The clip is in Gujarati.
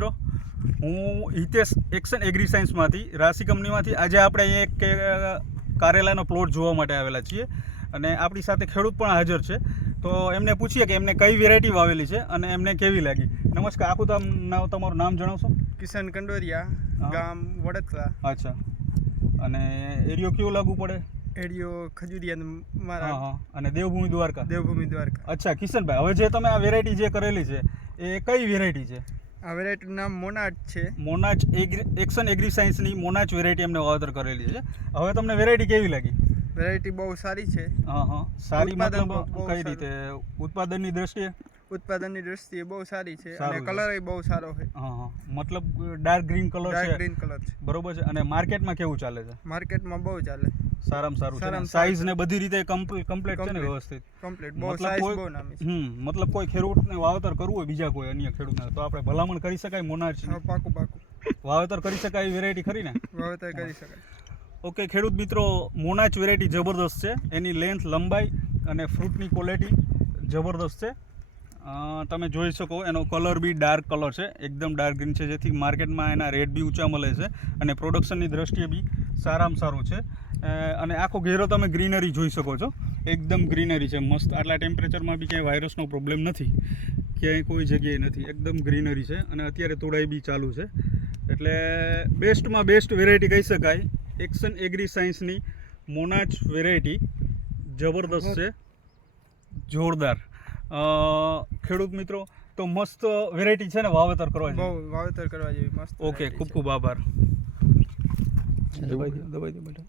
મિત્રો, હું હિતેશ એક્શન એગ્રી સાયન્સમાંથી રાશિ કંપનીમાંથી આજે આપણે અહીંયા એક કારેલાનો પ્લોટ જોવા માટે આવેલા છીએ અને આપણી સાથે ખેડૂત પણ હાજર છે. તો એમને પૂછીએ કે એમને કઈ વેરાયટી વાવેલી છે અને એમને કેવી લાગી. નમસ્કાર, આખું તમારું નામ જણાવશો? કિશન કંડોરિયા, ગામ વડોદરા. અચ્છા, અને એરિયો કયો લાગુ પડે? એરિયો ખજુરિયા મારા. હા, અને દેવભૂમિ દ્વારકા. દેવભૂમિ દ્વારકા. અચ્છા કિશનભાઈ, હવે જે તમે આ વેરાયટી જે કરેલી છે એ કઈ વેરાયટી છે? આ વેરાયટીનું નામ મોનાચ છે. મોનાચ એક્શન એગ્રી સાયન્સની મોનાચ વેરાયટી એમને વાવેતર કરેલી છે. હવે તમને વેરાયટી કેવી લાગી? વેરાયટી બહુ સારી છે. હા, સારી મતલબ બહુ કઈ રીતે? ઉત્પાદનની દ્રષ્ટિએ? ઉત્પાદનની દ્રષ્ટિએ બહુ સારી છે સારું અને કલર બહુ સારો છે. હા, મતલબ ડાર્ક ગ્રીન કલર છે. ડાર્ક ગ્રીન કલર છે. બરોબર છે. અને માર્કેટમાં કેવું ચાલે છે? માર્કેટમાં બહુ ચાલે. સારામાં સારું છે. સાઈઝ ને બધી રીતે કમ્પ્લીટ છે ને? વ્યવસ્થિત કમ્પ્લીટ. બહુ સાઈઝ બહુ નામી છે. મતલબ કોઈ ખેડૂતને વાવેતર કરવું હોય, બીજા કોઈ અન્ય ખેડૂતને, તો આપણે ભલામણ કરી શકાય મોનાચ પાકું વાવેતર કરી શકાય એવી વેરાયટી ખરી ને? વાવેતર કરી શકાય. ઓકે ખેડૂત મિત્રો, મોનાચ વેરાયટી જબરદસ્ત છે. એની લેન્થ, લંબાઈ અને ફ્રૂટની ક્વોલિટી જબરદસ્ત છે. તમે જોઈ શકો, એનો કલર બી ડાર્ક કલર છે, એકદમ ડાર્ક ગ્રીન છે, જેથી માર્કેટમાં એના રેટ બી ઊંચા મળે છે અને પ્રોડક્શનની દ્રષ્ટિએ બી સારામાં સારું છે. અને આખો ઘેરો તમે ગ્રીનરી જોઈ શકો છો, એકદમ ગ્રીનરી છે, મસ્ત. આટલા ટેમ્પરેચરમાં બી ક્યાંય વાયરસનો પ્રોબ્લેમ નથી, ક્યાંય કોઈ જગ્યાએ નથી, એકદમ ગ્રીનરી છે. અને અત્યારે તોડાઈ બી ચાલુ છે, એટલે બેસ્ટમાં બેસ્ટ વેરાયટી કહી શકાય એક્શન એગ્રી સાયન્સની મોનાચ વેરાયટી. જબરદસ્ત છે, જોરદાર. ખેડૂત મિત્રો, તો મસ્ત વેરાયટી છે ને વાવેતર કરવા બહુ વાવેતર કરવા જેવી મસ્ત. ઓકે, ખૂબ ખૂબ આભાર. દબાઈ દો બેટા.